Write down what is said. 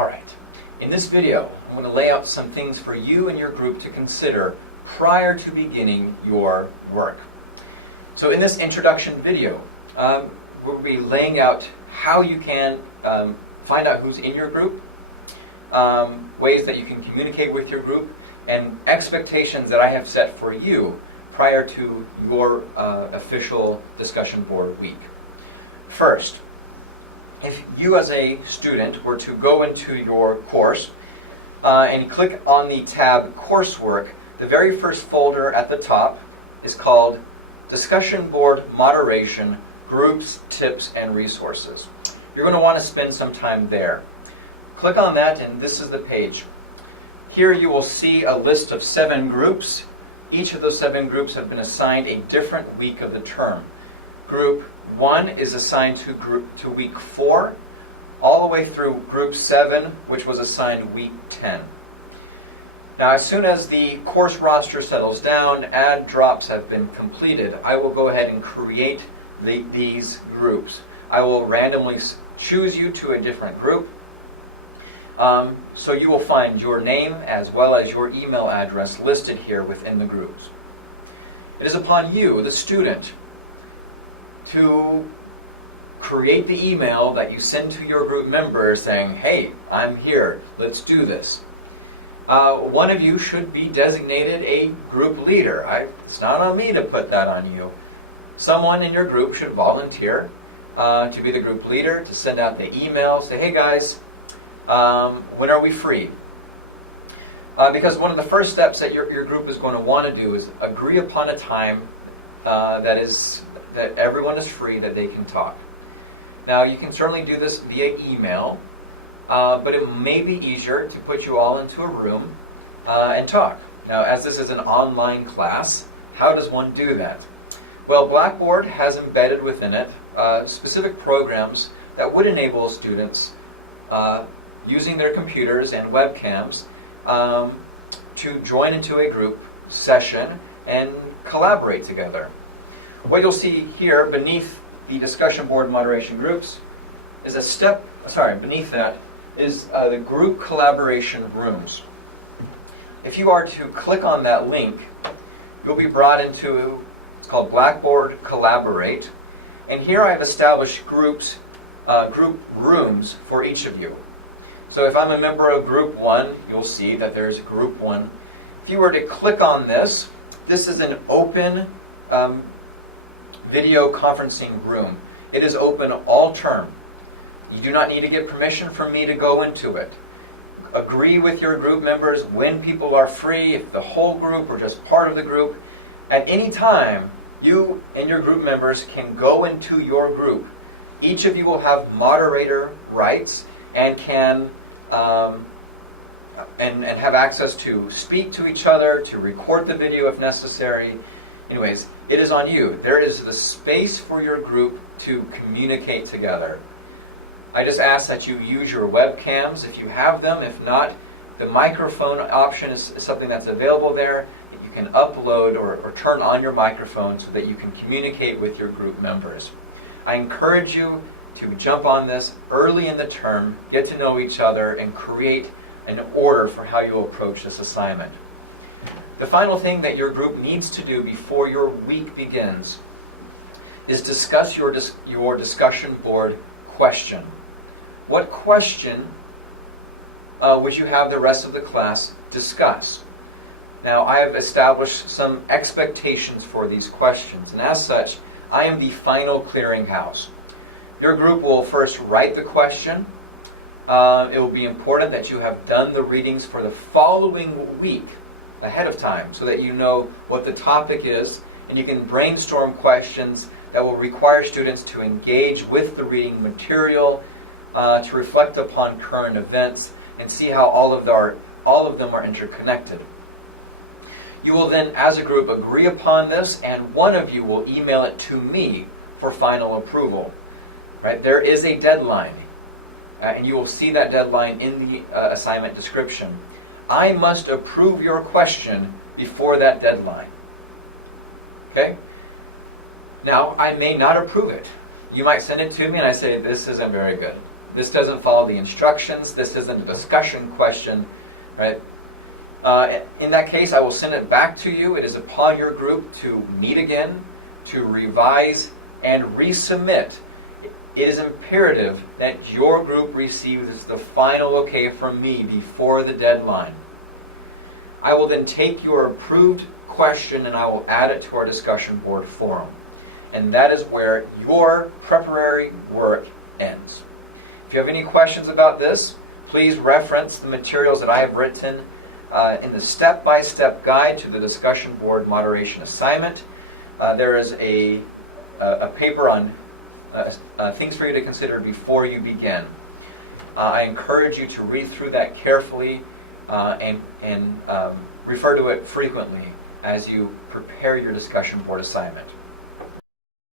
Alright, in this video I'm going to lay out some things for you and your group to consider prior to beginning your work. So in this introduction video, we'll be laying out how you can find out who's in your group, ways that you can communicate with your group, and expectations that I have set for you prior to your official discussion board week. First, if you as a student were to go into your course and click on the tab Coursework, the very first folder at the top is called Discussion Board Moderation, Groups, Tips, and Resources. You're going to want to spend some time there. Click on that and this is the page. Here you will see a list of 7 groups. Each of those 7 groups have been assigned a different week of the term. Group 1 is assigned to week 4, all the way through group 7, which was assigned week 10. Now, as soon as the course roster settles down, add drops have been completed, I will go ahead and create these groups. I will randomly choose you to a different group. So you will find your name as well as your email address listed here within the groups. It is upon you, the student, to create the email that you send to your group members saying, hey, I'm here, let's do this. One of you should be designated a group leader. It's not on me to put that on you. Someone in your group should volunteer to be the group leader, to send out the email, say, hey guys, when are we free? Because one of the first steps that your group is going to want to do is agree upon a time that everyone is free, that they can talk. Now, you can certainly do this via email, but it may be easier to put you all into a room and talk. Now, as this is an online class, how does one do that? Well, Blackboard has embedded within it specific programs that would enable students using their computers and webcams to join into a group session and collaborate together. What you'll see here beneath the discussion board moderation groups is beneath that is the group collaboration rooms. If you are to click on that link, you'll be brought into, it's called Blackboard Collaborate, and here I've established group rooms for each of you. So if I'm a member of group 1, you'll see that there's group 1. If you were to click on this is an open video conferencing room. It is open all term. You do not need to get permission from me to go into it. Agree with your group members when people are free, if the whole group or just part of the group. At any time, you and your group members can go into your group. Each of you will have moderator rights and can and have access to speak to each other, to record the video if necessary. Anyways, it is on you. There is the space for your group to communicate together. I just ask that you use your webcams if you have them. If not, the microphone option is something that's available there. You can upload or turn on your microphone so that you can communicate with your group members. I encourage you to jump on this early in the term, get to know each other, and create an order for how you approach this assignment. The final thing that your group needs to do before your week begins is discuss your discussion board question. What question would you have the rest of the class discuss? Now, I have established some expectations for these questions, and as such, I am the final clearinghouse. Your group will first write the question. It will be important that you have done the readings for the following week ahead of time so that you know what the topic is, and you can brainstorm questions that will require students to engage with the reading material, to reflect upon current events, and see how all of them are interconnected. You will then, as a group, agree upon this, and one of you will email it to me for final approval. Right? There is a deadline, and you will see that deadline in the assignment description. I must approve your question before that deadline. Okay? Now, I may not approve it. You might send it to me and I say, this isn't very good. This doesn't follow the instructions. This isn't a discussion question, right? In that case, I will send it back to you. It is upon your group to meet again, to revise, and resubmit. It is imperative that your group receives the final okay from me before the deadline. I will then take your approved question and I will add it to our discussion board forum. And that is where your preparatory work ends. If you have any questions about this, please reference the materials that I have written in the step-by-step guide to the discussion board moderation assignment. There is a paper on things for you to consider before you begin. I encourage you to read through that carefully and refer to it frequently as you prepare your discussion board assignment.